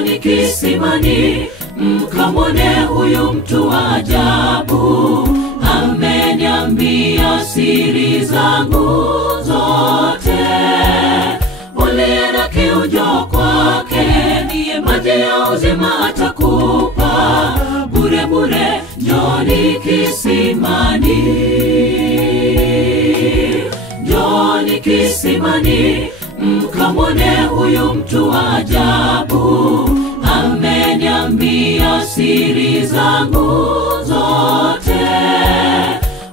Njoni kisimani, mkamwone huyu mtu wa ajabu. Ameniambia siri zangu zote. Uliye na kiu njoo kwake, ndiye maji ya uzima atakupa bure bure. Njoni kisimani, njoni kisimani, mkamwone huyu mtu wa ajabu. Ameniambia siri zangu zote.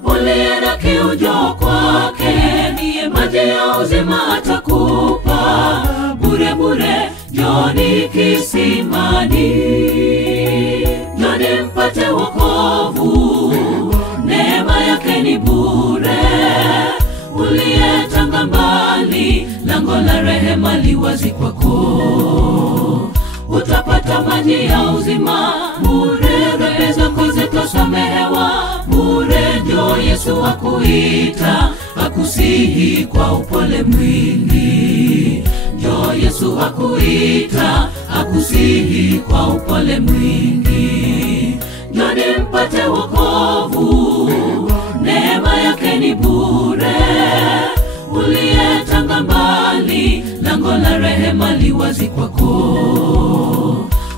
Uliye na kiu njoo kwake, ndiye maji ya uzima atakupa bure bure. Njoni kisimani, njoni mpate wokovu, neema yake ni bure. Uliyetanga mbali, lango la rehema liwazi kwako. Utapata maji ya uzima bure, dhambi zako zitasamehewa bure. Njoo Yesu akuita, akusihi kwa upole mwingi. Njoo Yesu akuita, akusihi kwa upole mwingi. Njoni mpate wokovu, neema yake ni bure. Uliyetanga mbali, lango la rehema liwazi kwako.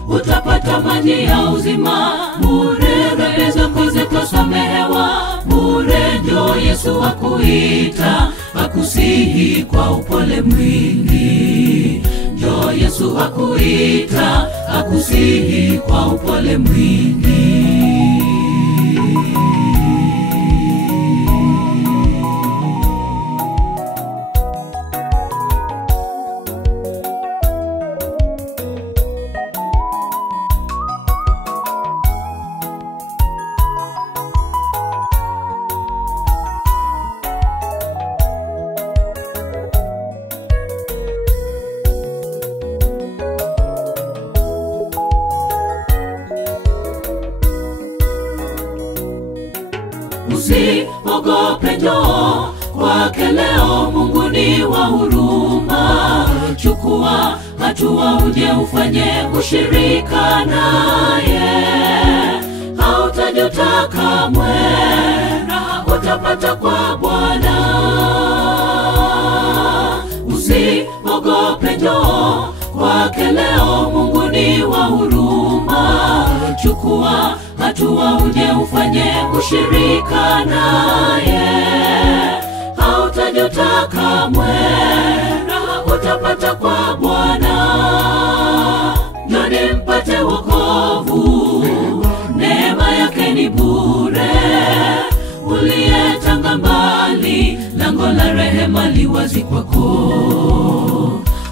Utapata maji ya uzima bure, dhambi zako zitasamehewa bure. Njoo Yesu akuita, akusihi kwa upole mwingi. Njoo Yesu akuita, akusihi kwa upole mwingi. Usiogope, njoo kwake leo, Mungu ni wa huruma. Chukua hatua uje ufanye ushirika naye. Hautajuta kamwe, raha utapata kwa Bwana. Usiogope, njoo kwake leo, Mungu ni wa huruma. Chukua hatua uje ufanye ushirika naye. Hautajuta kamwe, raha utapata kwa Bwana. Njoni mpate wokovu, neema yake ni bure. Uliyetanga mbali, lango la rehema liwazi kwako.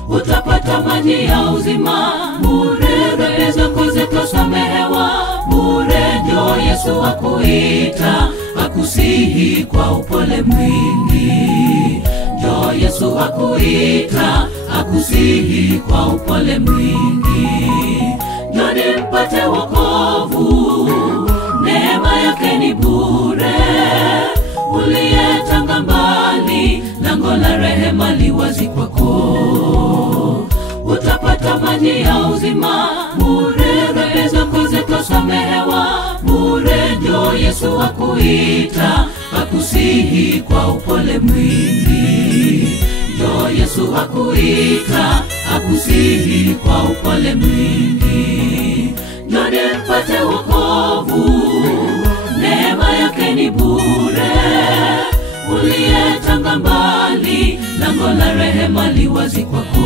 Utapata maji ya uzima bure, dhambi zako zitasamehewa bure. Njoo Yesu akuita, akusihi kwa upole mwingi. Njoo Yesu akuita, akusihi kwa upole mwingi. Njoni mpate wokovu, neema yake ni bure. Uliyetanga mbali, lango la rehema liwazi kwako. Utapata maji ya uzima bure, dhambi zako zitasamehewa bure. Njoo Yesu akuita, akusihi kwa upole mwingi. Njoo Yesu akuita, akusihi kwa upole mwingi. Njoni mpate wokovu, neema yake ni bure. Uliyetanga mbali, lango la rehema liwazi kwako.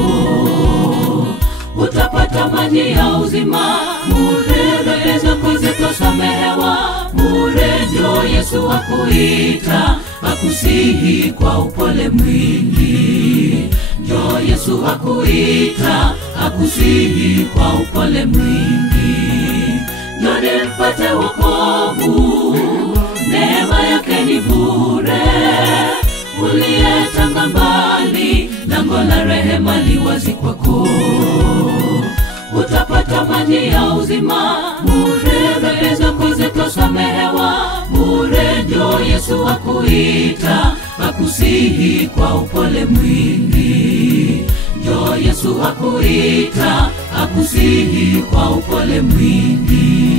Utapata maji ya uzima bure, dhambi zako zitasamehewa bure. Njoo Yesu akuita, akusihi kwa upole mwingi. Njoo Yesu akuita, akusihi kwa upole mwingi. Njoni mpate wokovu, neema yake ni bure. Uliyetanga mbali, lango la rehema liwazi kwako. Utapata maji ya uzima bure, dhambi zako zitasamehewa bure. Njoo Yesu akuita, akusihi kwa upole mwingi. Njoo Yesu akuita, akusihi kwa upole mwingi.